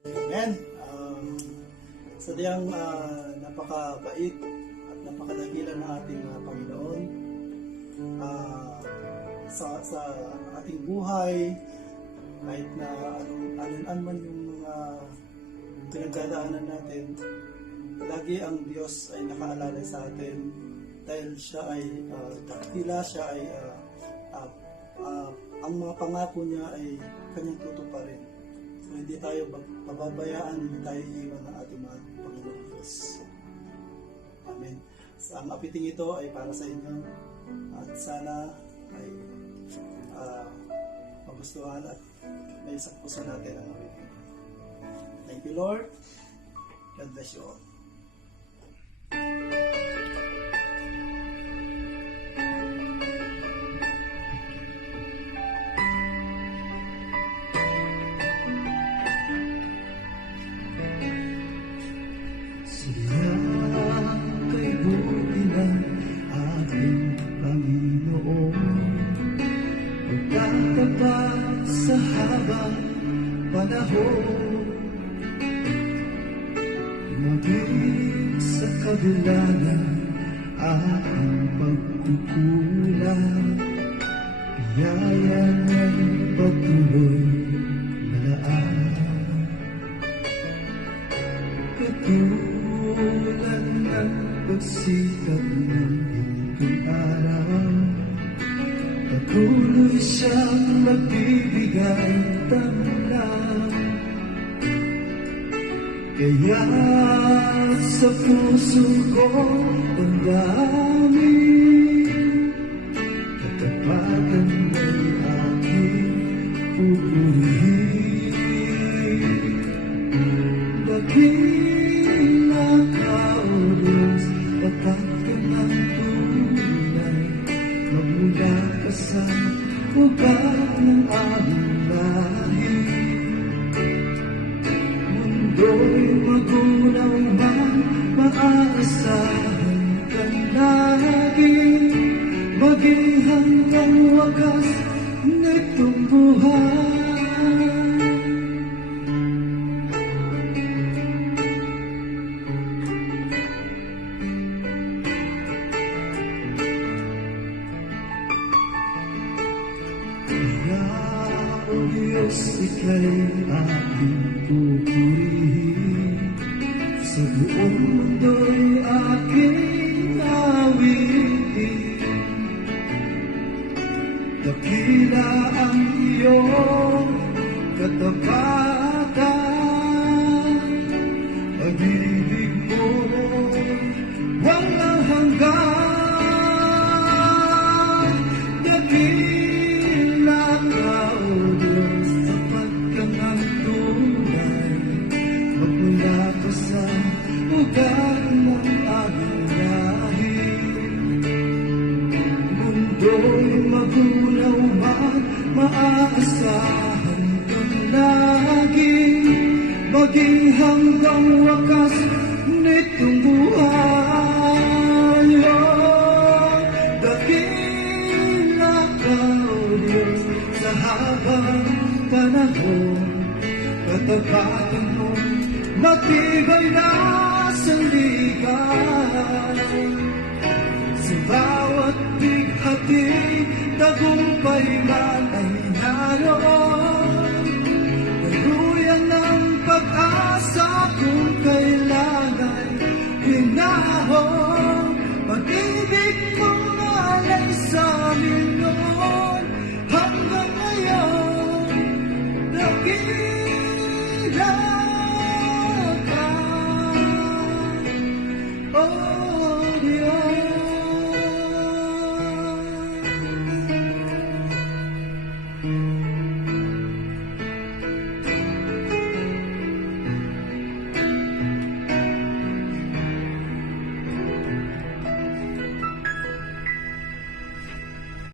Amen. Sadyang napakabait at napakadakila ng ating Panginoon sa ating buhay, kahit na alin man yung mga pinagdadaanan natin, lagi ang Diyos ay nakaalalay sa atin dahil siya ay dakila, siya ay ang mga pangako niya ay kanyang tutuparin. So, hindi tayo pababayaan, hindi tayo iiwan ng ating mga Panginoon Diyos. Amen. So, ang apiting ito ay para sa inyo at sana ay magustuhan at may isang puso natin ang apiting. Thank you, Lord. God bless you all. Siya kay buti ng ating Panginoon, magtatapat sa habang panahon, maging sa kabila ng ating pagkukulang, biyaya ng patuloy na laan. Katulad ng pagsikat ng itong araw, patuloy siyang magbibigay tamang. Kaya sa puso ko damdamin, katapatan mo'y aking pupurihin. Dakila ka, O Diyos, tapat ka ng tunay, magmula ka sa ugat ng aming lahi. Mundo'y magunaw man, maaasahan ka lagi, maging hanggang wakas nitong buhay. Kaya, O Diyos, ika'y aking pupurihin, sa buong mundo'y aking awitin. Dakila ang iyong katapatan, pag-ibig mo'y walang hanggan. Dakila ka, O Diyos, tapat ka ng tunay, magmula ka sa ugat ng aming lahi. Mundo'y magunaw man, maaasahan kang lagi, maging hanggang wakas nitong buhay. Dakila ka, O Diyos, sa habang panahon, katapatan mo matibay na sandigan. Sa bawat bighati, tagumpay man ay naroon. Daluyan ng pag-asa kung kailan ay hinahon. Pag-ibig mong alay sa amin